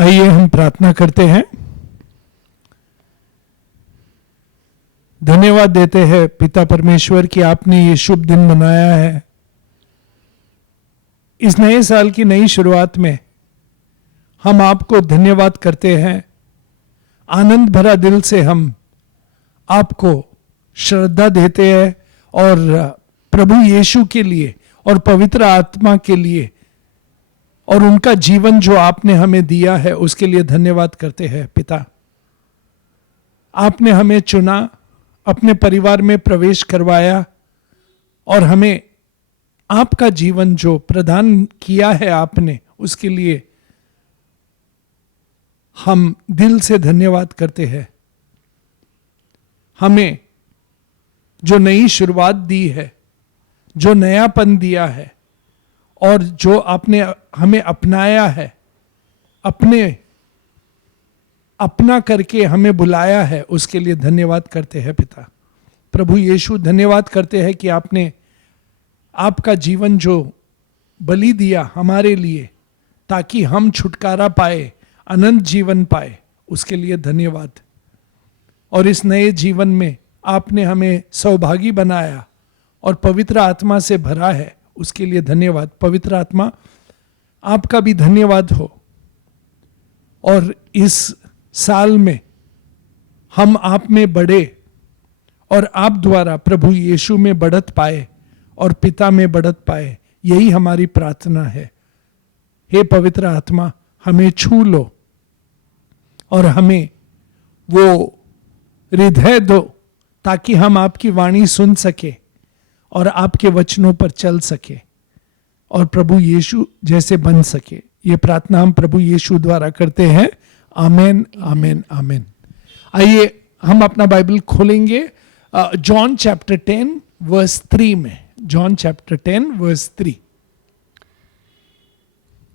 आइए हम प्रार्थना करते हैं। धन्यवाद देते हैं पिता परमेश्वर कि आपने ये शुभ दिन मनाया है। इस नए साल की नई शुरुआत में हम आपको धन्यवाद करते हैं। आनंद भरा दिल से हम आपको श्रद्धा देते हैं और प्रभु यीशु के लिए और पवित्र आत्मा के लिए और उनका जीवन जो आपने हमें दिया है उसके लिए धन्यवाद करते हैं। पिता, आपने हमें चुना, अपने परिवार में प्रवेश करवाया और हमें आपका जीवन जो प्रदान किया है आपने, उसके लिए हम दिल से धन्यवाद करते हैं। हमें जो नई शुरुआत दी है, जो नयापन दिया है और जो आपने हमें अपनाया है, अपना करके हमें बुलाया है, उसके लिए धन्यवाद करते हैं। पिता प्रभु यीशु, धन्यवाद करते हैं कि आपने आपका जीवन जो बलि दिया हमारे लिए ताकि हम छुटकारा पाए, अनंत जीवन पाए, उसके लिए धन्यवाद। और इस नए जीवन में आपने हमें सौभागी बनाया और पवित्र आत्मा से भरा है, उसके लिए धन्यवाद। पवित्र आत्मा, आपका भी धन्यवाद हो। और इस साल में हम आप में बढ़े और आप द्वारा प्रभु यीशु में बढ़त पाए और पिता में बढ़त पाए, यही हमारी प्रार्थना है। हे पवित्र आत्मा, हमें छू लो और हमें वो हृदय दो ताकि हम आपकी वाणी सुन सके और आपके वचनों पर चल सके और प्रभु यीशु जैसे बन सके। ये प्रार्थना हम प्रभु यीशु द्वारा करते हैं। आमेन, आमेन, आमेन। आइए हम अपना बाइबल खोलेंगे जॉन चैप्टर 10 वर्स 3 में। John chapter 10 verse 3।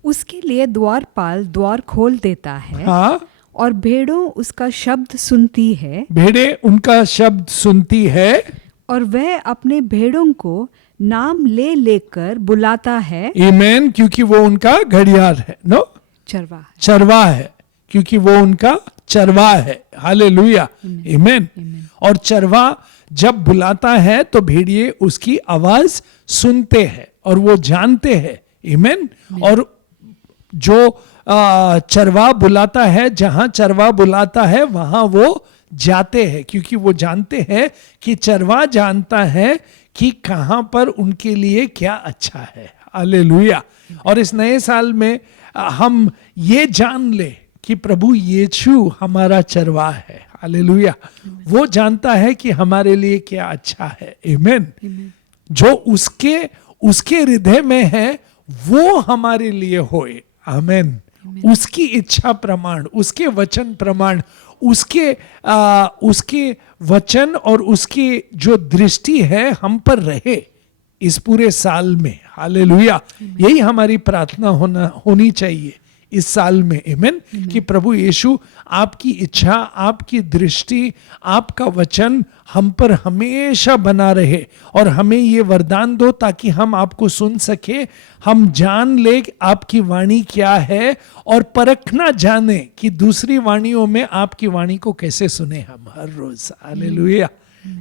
उसके लिए द्वारपाल द्वार खोल देता है, हाँ, और भेड़ों उसका शब्द सुनती है। भेड़ें उनका शब्द सुनती है और वह अपने भेड़ों को नाम ले लेकर बुलाता है। आमेन, क्योंकि वो उनका घड़ियाल है। नो, चरवाहा है, क्योंकि वो उनका चरवाहा है। हालेलुया, आमेन। और चरवाहा जब बुलाता है तो भेड़िए उसकी आवाज सुनते हैं और वो जानते हैं। आमेन। और जो चरवाहा बुलाता है, जहां चरवाहा बुलाता है वहां वो जाते हैं, क्योंकि वो जानते हैं कि चरवाहा जानता है कि कहां पर उनके लिए क्या अच्छा है। हालेलुया। और इस नए साल में हम ये जान ले कि प्रभु यीशु हमारा चरवाहा है। हालेलुया। वो जानता है कि हमारे लिए क्या अच्छा है। आमेन। जो उसके हृदय में है वो हमारे लिए होए। आमेन। उसकी इच्छा प्रमाण, उसके वचन प्रमाण, उसके वचन और उसकी जो दृष्टि है हम पर रहे इस पूरे साल में। हालेलुया। यही हमारी प्रार्थना होनी चाहिए इस साल में। आमेन। कि प्रभु यीशु आपकी इच्छा, आपकी दृष्टि, आपका वचन हम पर हमेशा बना रहे और हमें ये वरदान दो ताकि हम आपको सुन सके, हम जान ले आपकी वाणी क्या है और परखना जाने कि दूसरी वाणियों में आपकी वाणी को कैसे सुने हम हर रोज। हालेलुया।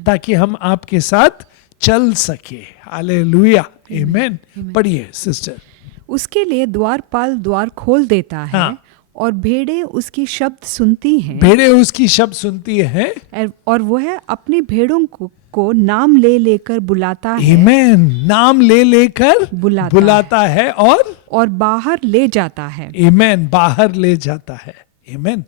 ताकि हम आपके साथ चल सके। हालेलुया, आमेन। पढ़िए सिस्टर। उसके लिए द्वारपाल द्वार खोल देता है। हाँ। और भेड़ें उसकी शब्द सुनती हैं। भेड़ें उसकी शब्द सुनती हैं। और वह अपनी भेड़ों को नाम ले लेकर बुलाता है। आमेन। नाम ले लेकर बुलाता है और बाहर ले जाता है। आमेन। बाहर ले जाता है। आमेन।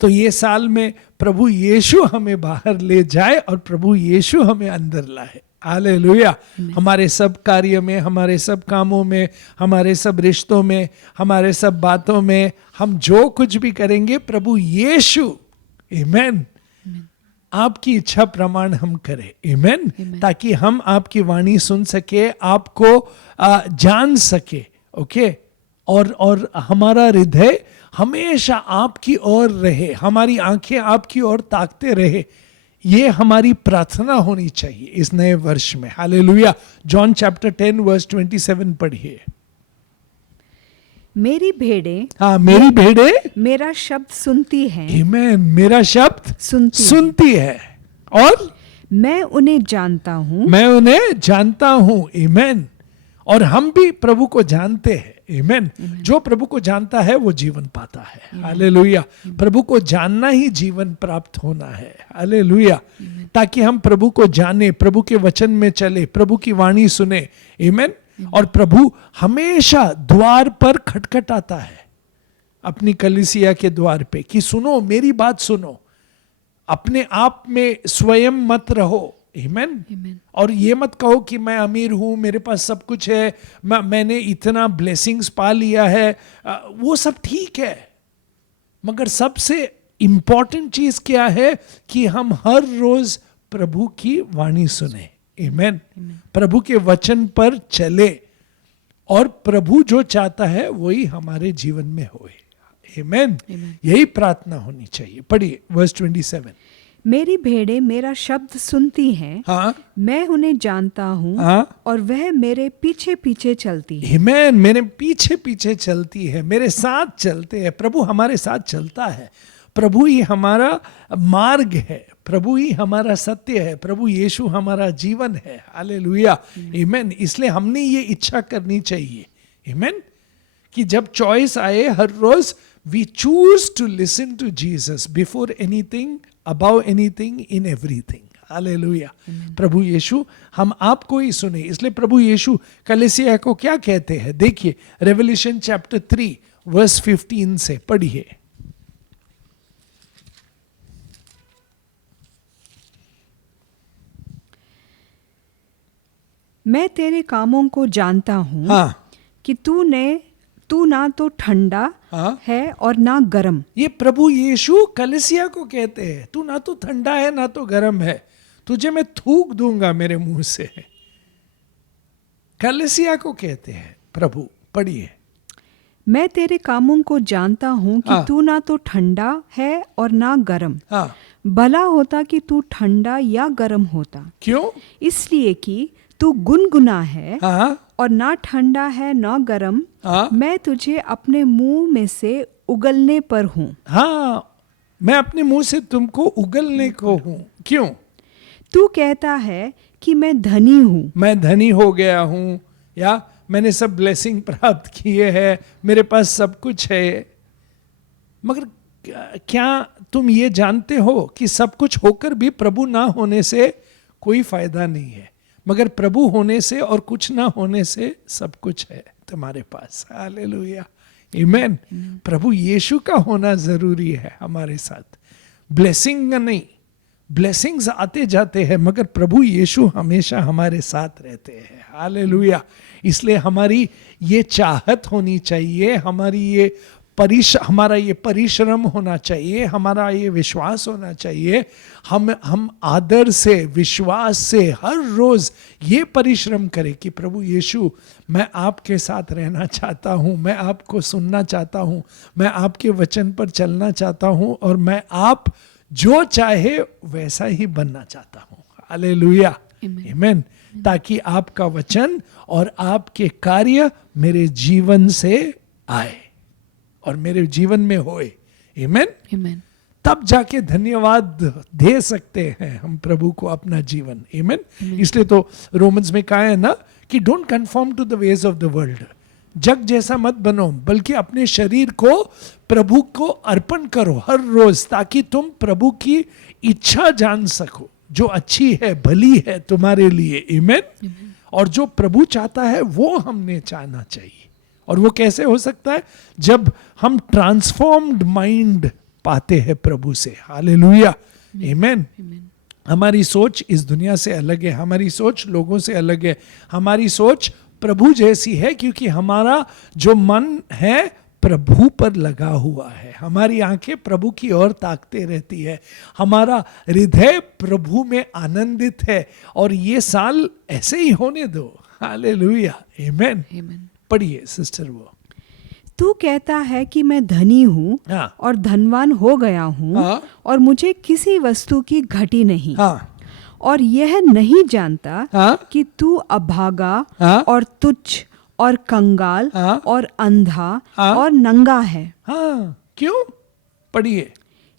तो ये साल में प्रभु यीशु हमें बाहर ले जाए और प्रभु यीशु हमें अंदर लाए। हालेलुया। हमारे सब कार्य में, हमारे सब कामों में, हमारे सब रिश्तों में, हमारे सब बातों में, हम जो कुछ भी करेंगे प्रभु यीशु, आमेन, आपकी इच्छा प्रमाण हम करें। आमेन। ताकि हम आपकी वाणी सुन सके, आपको जान सके। ओके। और हमारा हृदय हमेशा आपकी ओर रहे, हमारी आंखें आपकी ओर ताकते रहे। ये हमारी प्रार्थना होनी चाहिए इस नए वर्ष में। हालेलुया। जॉन चैप्टर 10 वर्स 27 पढ़िए। मेरी भेड़ें हाँ, मेरी भेड़ें मेरा शब्द सुनती हैं, आमेन, मेरा शब्द सुनती है और मैं उन्हें जानता हूँ, मैं उन्हें जानता हूँ। आमेन। और हम भी प्रभु को जानते हैं। आमेन। जो प्रभु को जानता है वो जीवन पाता है। हालेलुया। प्रभु को जानना ही जीवन प्राप्त होना है। हालेलुया। ताकि हम प्रभु को जाने, प्रभु के वचन में चले, प्रभु की वाणी सुने। आमेन। और प्रभु हमेशा द्वार पर खटखटाता है अपनी कलीसिया के द्वार पे कि सुनो, मेरी बात सुनो, अपने आप में स्वयं मत रहो। आमेन। और ये मत कहो कि मैं अमीर हूं, मेरे पास सब कुछ है, मैंने इतना ब्लेसिंग्स पा लिया है। वो सब ठीक है, मगर सबसे इंपॉर्टेंट चीज क्या है कि हम हर रोज प्रभु की वाणी सुने। आमेन। प्रभु के वचन पर चले और प्रभु जो चाहता है वही हमारे जीवन में होए। आमेन। यही प्रार्थना होनी चाहिए। पढ़िए वर्स 27। मेरी भेड़ें मेरा शब्द सुनती हैं, हाँ, मैं उन्हें जानता हूँ, हाँ, और वह मेरे पीछे पीछे चलती है। आमेन। मेरे पीछे पीछे चलती है, मेरे साथ चलते हैं। प्रभु हमारे साथ चलता है। प्रभु ही हमारा मार्ग है, प्रभु ही हमारा सत्य है, प्रभु यीशु हमारा जीवन है। हालेलुया। आमेन। इसलिए हमने ये इच्छा करनी चाहिए। आमेन। कि जब चॉइस आए हर रोज, we choose to listen to Jesus before anything, about anything, in everything. Hallelujah. प्रभु यीशु हम आपको ही सुने। इसलिए प्रभु यीशु कलीसिया को क्या कहते हैं? देखिए रेवलेशन चैप्टर 3 वर्स 15 से पढ़िए। मैं तेरे कामों को जानता हूँ, हाँ, कि तू ना तो ठंडा हाँ, है और ना गर्म। ये प्रभु यीशु कलीसिया को कहते हैं, तू ना तो ठंडा है ना तो गर्म है, तुझे मैं थूक दूंगा मेरे मुंह से। कलीसिया को कहते हैं प्रभु। पढ़िए। मैं तेरे कामों को जानता हूँ कि हाँ। तू ना तो ठंडा है और ना गर्म। हाँ, भला होता कि तू ठंडा या गर्म होता, क्यों? इसलिए कि तू गुनगुना है हाँ, और ना ठंडा है ना गर्म। हाँ, मैं तुझे अपने मुंह में से उगलने पर हूँ। हाँ, मैं अपने मुंह से तुमको उगलने को हूं। क्यों? तू कहता है कि मैं धनी हूँ, मैं धनी हो गया हूं, या मैंने सब ब्लेसिंग प्राप्त किए हैं, मेरे पास सब कुछ है। मगर क्या तुम ये जानते हो कि सब कुछ होकर भी प्रभु ना होने से कोई फायदा नहीं है, मगर प्रभु होने से और कुछ ना होने से सब कुछ है तुम्हारे पास। हालेलुया। आमेन। प्रभु यीशु का होना जरूरी है हमारे साथ। ब्लेसिंग नहीं, ब्लेसिंग्स आते जाते हैं, मगर प्रभु यीशु हमेशा हमारे साथ रहते हैं। हालेलुया। इसलिए हमारी ये चाहत होनी चाहिए, हमारा ये परिश्रम होना चाहिए, हमारा ये विश्वास होना चाहिए। हम आदर से, विश्वास से हर रोज ये परिश्रम करें कि प्रभु यीशु, मैं आपके साथ रहना चाहता हूँ, मैं आपको सुनना चाहता हूँ, मैं आपके वचन पर चलना चाहता हूँ, और मैं आप जो चाहे वैसा ही बनना चाहता हूँ। हालेलुया। आमेन। ताकि आपका वचन और आपके कार्य मेरे जीवन से आए और मेरे जीवन में होए। आमेन। आमेन। तब जाके धन्यवाद दे सकते हैं हम प्रभु को अपना जीवन। आमेन। इसलिए तो रोमन्स में कहा है ना कि don't conform to the ways of the world. जग जैसा मत बनो, बल्कि अपने शरीर को प्रभु को अर्पण करो हर रोज, ताकि तुम प्रभु की इच्छा जान सको जो अच्छी है, भली है तुम्हारे लिए। आमेन। और जो प्रभु चाहता है वो हमने चाहना चाहिए। और वो कैसे हो सकता है? जब हम ट्रांसफॉर्म्ड माइंड पाते हैं प्रभु से। हालेलुया। आमेन। हमारी सोच इस दुनिया से अलग है, हमारी सोच लोगों से अलग है, हमारी सोच प्रभु जैसी है, क्योंकि हमारा जो मन है प्रभु पर लगा हुआ है, हमारी आंखें प्रभु की ओर ताकते रहती है, हमारा हृदय प्रभु में आनंदित है। और ये साल ऐसे ही होने दो। हालेलुया। आमेन। पढ़िए सिस्टर। वो तू कहता है कि मैं धनी हूँ, हाँ, और धनवान हो गया हूँ, हाँ, और मुझे किसी वस्तु की घटी नहीं, हाँ, और यह नहीं जानता हाँ, कि तू अभागा हाँ, और तुच्छ और कंगाल हाँ। और अंधा हाँ। और नंगा है। हाँ, क्यों? पढ़िए।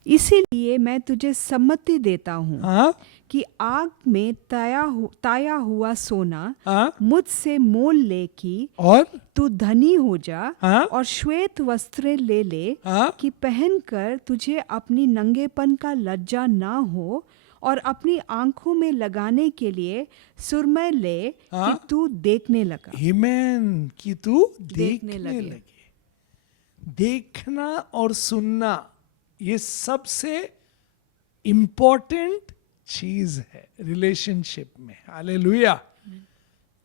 इसीलिए मैं तुझे सम्मति देता हूँ हाँ कि आग में ताया हुआ सोना हाँ मुझसे मोल ले कि और तू धनी हो जा, हाँ और श्वेत वस्त्र ले ले हाँ कि पहनकर तुझे अपनी नंगेपन का लज्जा ना हो, और अपनी आंखों में लगाने के लिए सुरमय ले हाँ। कि तू देखने लगा। आमेन, कि तू देखने देखने लगे। लगे। देखना और सुनना ये सबसे इंपॉर्टेंट चीज है रिलेशनशिप में। हालेलुया।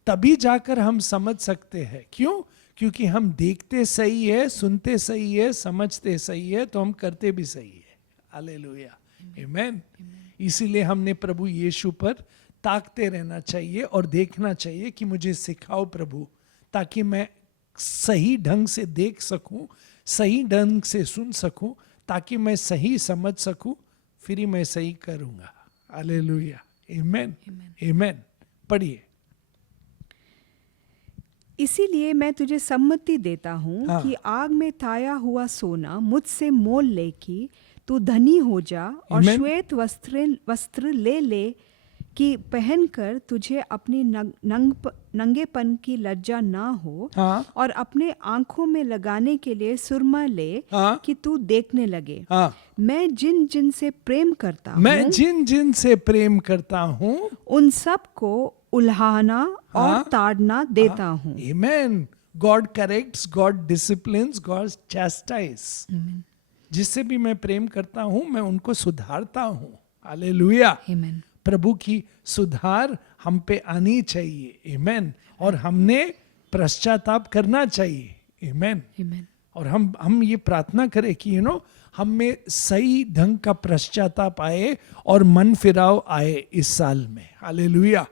तभी जाकर हम समझ सकते हैं। क्यों? क्योंकि हम देखते सही है, सुनते सही है, समझते सही है, तो हम करते भी सही है। हालेलुया, आमेन। इसीलिए हमने प्रभु यीशु पर ताकते रहना चाहिए और देखना चाहिए कि मुझे सिखाओ प्रभु, ताकि मैं सही ढंग से देख सकूं, सही ढंग से सुन सकूं, ताकि मैं सही समझ सकूं, फिर ही मैं सही करूंगा। हालेलुया, आमेन, आमेन। पढ़िए। इसीलिए मैं तुझे सम्मति देता हूँ हाँ। कि आग में ताया हुआ सोना मुझसे मोल ले कि तू धनी हो जा, और Amen. श्वेत वस्त्र ले ले कि पहनकर तुझे अपनी नंगेपन की लज्जा ना हो, हाँ और अपने आंखों में लगाने के लिए सुरमा ले हाँ कि तू देखने लगे। हाँ। मैं जिन जिन से प्रेम करता मैं हूँ जिन जिन से प्रेम करता हूं उन सब को उल्हाना और हाँ। ताड़ना देता हूँ। Amen. God corrects, God disciplines, God chastise. जिससे भी मैं प्रेम करता हूं मैं उनको सुधारता हूं। हालेलुया। आमीन। प्रभु की सुधार हम पे आनी चाहिए। आमेन। और हमने पश्चाताप करना चाहिए। आमेन। आमीन। और हम ये प्रार्थना करें कि हम में सही ढंग का पश्चाताप आए और मन फिराव आए इस साल में। हालेलुया।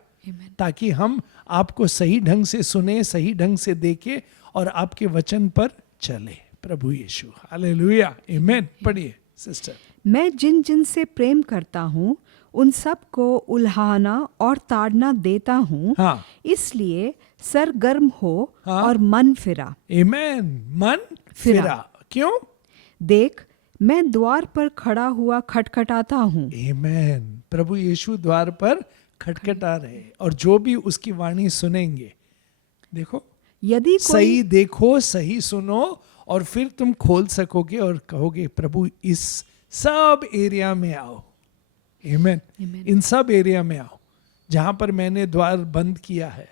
ताकि हम आपको सही ढंग से सुने, सही ढंग से देखें और आपके वचन पर चले। प्रभु यीशु। हालेलुया, आमेन। पढ़िए सिस्टर। मैं जिन जिन से प्रेम करता हूँ उन सब को उल्हाना और ताड़ना देता हूँ। हाँ। इसलिए सरगर्म हो हाँ। और मन फिरा। आमेन। मन फिरा। क्यों? देख, मैं द्वार पर खड़ा हुआ खटखटाता हूँ। आमेन। प्रभु यीशु द्वार पर खटखटा रहे, और जो भी उसकी वाणी सुनेंगे, देखो, यदि सही देखो, सही सुनो, और फिर तुम खोल सकोगे और कहोगे प्रभु इस सब एरिया में आओ। आमेन। इन सब एरिया में आओ जहां पर मैंने द्वार बंद किया है,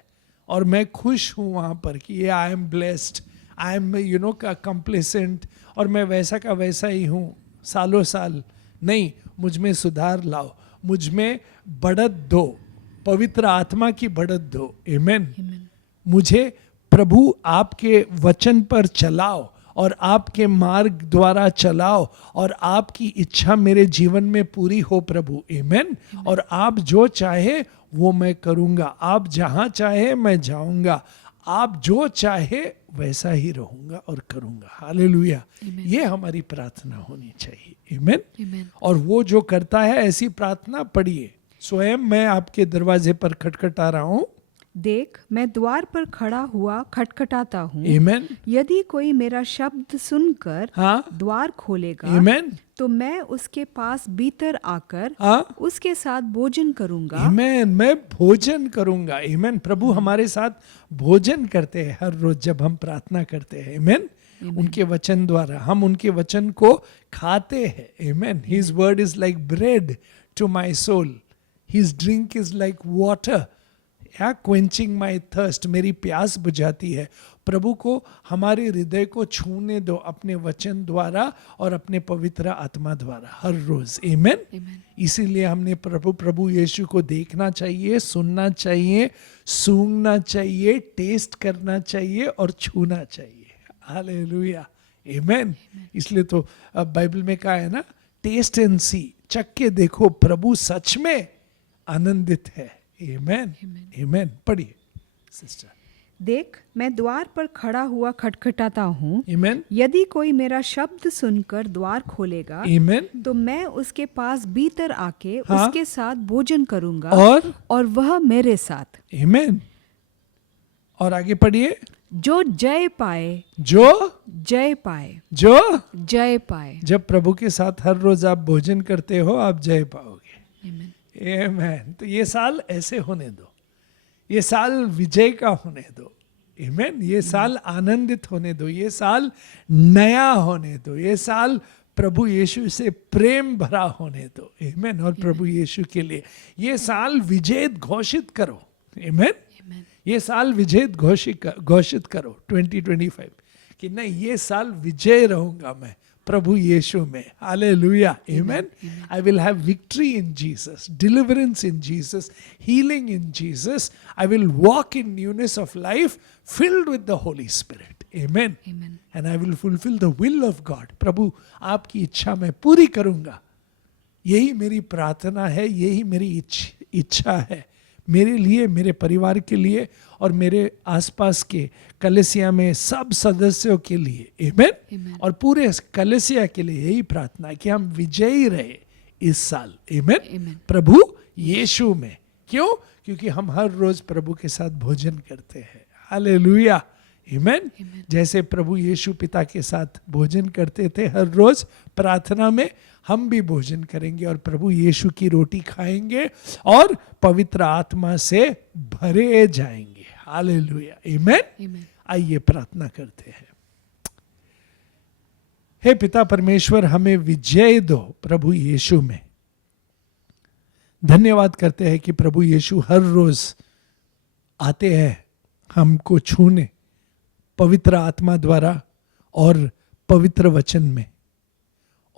और मैं खुश हूं वहां पर कि I am blessed, I am complacent, और मैं वैसा का वैसा ही हूं सालों साल। नहीं, मुझ में सुधार लाओ, मुझ में बढ़त दो, पवित्र आत्मा की बढ़त दो। आमेन। मुझे प्रभु आपके वचन पर चलाओ और आपके मार्ग द्वारा चलाओ, और आपकी इच्छा मेरे जीवन में पूरी हो प्रभु। आमेन। और आप जो चाहे वो मैं करूंगा, आप जहां चाहे मैं जाऊंगा, आप जो चाहे वैसा ही रहूंगा और करूंगा। हालेलुया। ये हमारी प्रार्थना होनी चाहिए। आमेन। और वो जो करता है ऐसी प्रार्थना, पढ़िए। स्वयं मैं आपके दरवाजे पर खटखटा रहा हूं। देख, मैं द्वार पर खड़ा हुआ खटखटाता हूँ। आमेन। यदि कोई मेरा शब्द सुनकर हाँ। द्वार खोलेगा, आमेन। तो मैं उसके पास भीतर आकर हाँ। उसके साथ भोजन करूंगा। आमेन। मैं भोजन करूंगा। आमेन। प्रभु हमारे साथ भोजन करते हैं हर रोज जब हम प्रार्थना करते हैं। आमेन। उनके वचन द्वारा हम उनके वचन को खाते हैं। Amen. His word is like bread to my soul, his drink is like water, quenching my thirst, मेरी प्यास बुझाती है। प्रभु को हमारे हृदय को छूने दो अपने वचन द्वारा और अपने पवित्र आत्मा द्वारा हर रोज। आमेन। इसीलिए हमने प्रभु यीशु को देखना चाहिए, सुनना चाहिए, सूंघना चाहिए, टेस्ट करना चाहिए और छूना चाहिए। हालेलुया, आमेन। इसलिए तो बाइबल में कहा है ना, टेस्ट एंड सी, चख के देखो प्रभु सच में आनंदित है। आमेन, आमेन। पढ़िए सिस्टर। देख, मैं द्वार पर खड़ा हुआ खटखटाता हूँ। आमेन। यदि कोई मेरा शब्द सुनकर द्वार खोलेगा, आमेन। तो मैं उसके पास भीतर आके हाँ। उसके साथ भोजन करूंगा, और वह मेरे साथ। आमेन। और आगे पढ़िए। जो जय पाए, जो जय पाए, जो जय पाए। जब प्रभु के साथ हर रोज आप भोजन करते हो, आप जय पाओगे। Amen. आमेन। तो ये साल ऐसे होने दो, ये साल विजय का होने दो। आमेन। ये साल आनंदित होने दो, ये साल नया होने दो, ये साल प्रभु यीशु से प्रेम भरा होने दो। आमेन। और प्रभु यीशु के लिए ये साल विजय घोषित करो। आमेन। Amen. ये साल विजय घोषित करो 2025 कि नहीं, ये साल विजय रहूंगा मैं प्रभु यीशु में। Hallelujah. Amen. I will have victory in Jesus, deliverance in Jesus, healing in Jesus. I will walk in newness of life filled with the Holy Spirit. Amen. Amen. And I will fulfil the will of God. प्रभु आपकी इच्छा मैं पूरी करूंगा, यही मेरी प्रार्थना है, यही मेरी इच्छा है मेरे लिए, मेरे परिवार के लिए और मेरे आसपास के कलीसिया में सब सदस्यों के लिए। आमेन। Amen. और पूरे कलीसिया के लिए यही प्रार्थना है कि हम विजयी रहे इस साल। आमेन। Amen. प्रभु यीशु में। क्यों? क्योंकि हम हर रोज प्रभु के साथ भोजन करते हैं। हालेलुया। आमेन। Amen. जैसे प्रभु यीशु पिता के साथ भोजन करते थे हर रोज प्रार्थना में, हम भी भोजन करेंगे और प्रभु यीशु की रोटी खाएंगे और पवित्र आत्मा से भरे जाएंगे। हालेलुया। आमेन। Amen. आइए प्रार्थना करते हैं। हे पिता परमेश्वर, हमें विजय दो प्रभु यीशु में। धन्यवाद करते हैं कि प्रभु यीशु हर रोज आते हैं हमको छूने, पवित्र आत्मा द्वारा और पवित्र वचन में,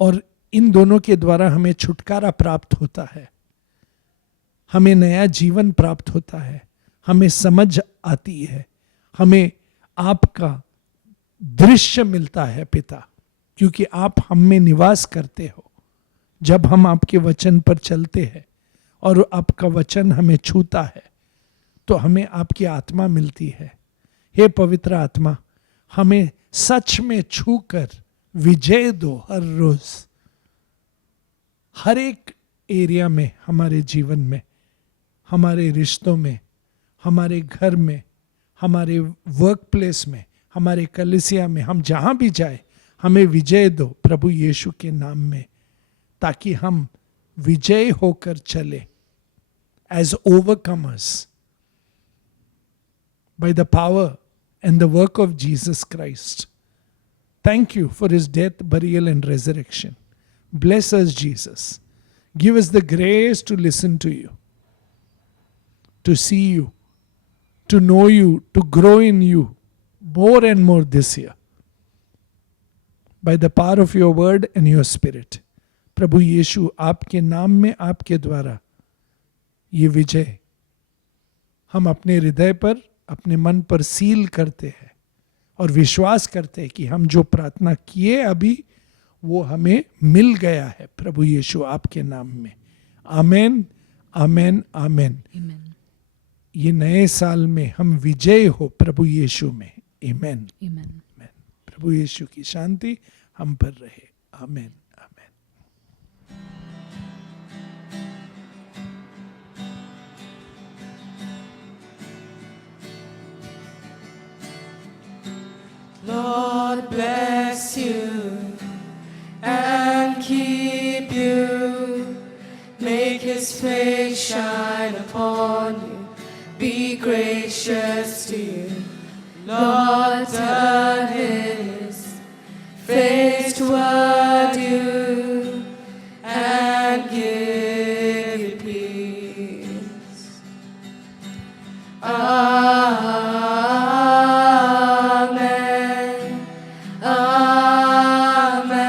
और इन दोनों के द्वारा हमें छुटकारा प्राप्त होता है, हमें नया जीवन प्राप्त होता है, हमें समझ आती है, हमें आपका दृश्य मिलता है पिता, क्योंकि आप हम में निवास करते हो। जब हम आपके वचन पर चलते हैं और आपका वचन हमें छूता है तो हमें आपकी आत्मा मिलती है। हे पवित्र आत्मा, हमें सच में छूकर विजय दो हर रोज, हर एक एरिया में, हमारे जीवन में, हमारे रिश्तों में, हमारे घर में, हमारे वर्क प्लेस में, हमारे कलीसिया में, हम जहां भी जाए हमें विजय दो प्रभु यीशु के नाम में, ताकि हम विजय होकर चले as overcomers by the power and the work of Jesus Christ. Thank you for his death, burial, and resurrection. Bless us, Jesus. Give us the grace to listen to you, to see you, to know you, to grow in you more and more this year. By the power of your word and your spirit. प्रभु यीशु, आपके नाम में, आपके द्वारा ये विजय हम अपने हृदय पर, अपने मन पर सील करते हैं और विश्वास करते हैं कि हम जो प्रार्थना किए अभी वो हमें मिल गया है प्रभु यीशु आपके नाम में। आमेन, आमेन, आमेन। Amen. ये नए साल में हम विजय हो प्रभु यीशु में। आमेन, Amen. आमेन। प्रभु यीशु की शांति हम पर रहे। आमेन, आमेन। Lord bless you and keep you. Make his face shine upon you. Be gracious to you. Lord turn his face toward you and give you peace. Amen. Amen. Amen.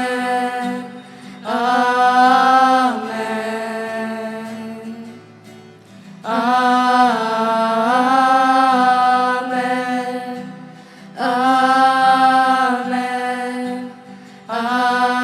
Amen. Amen. Amen.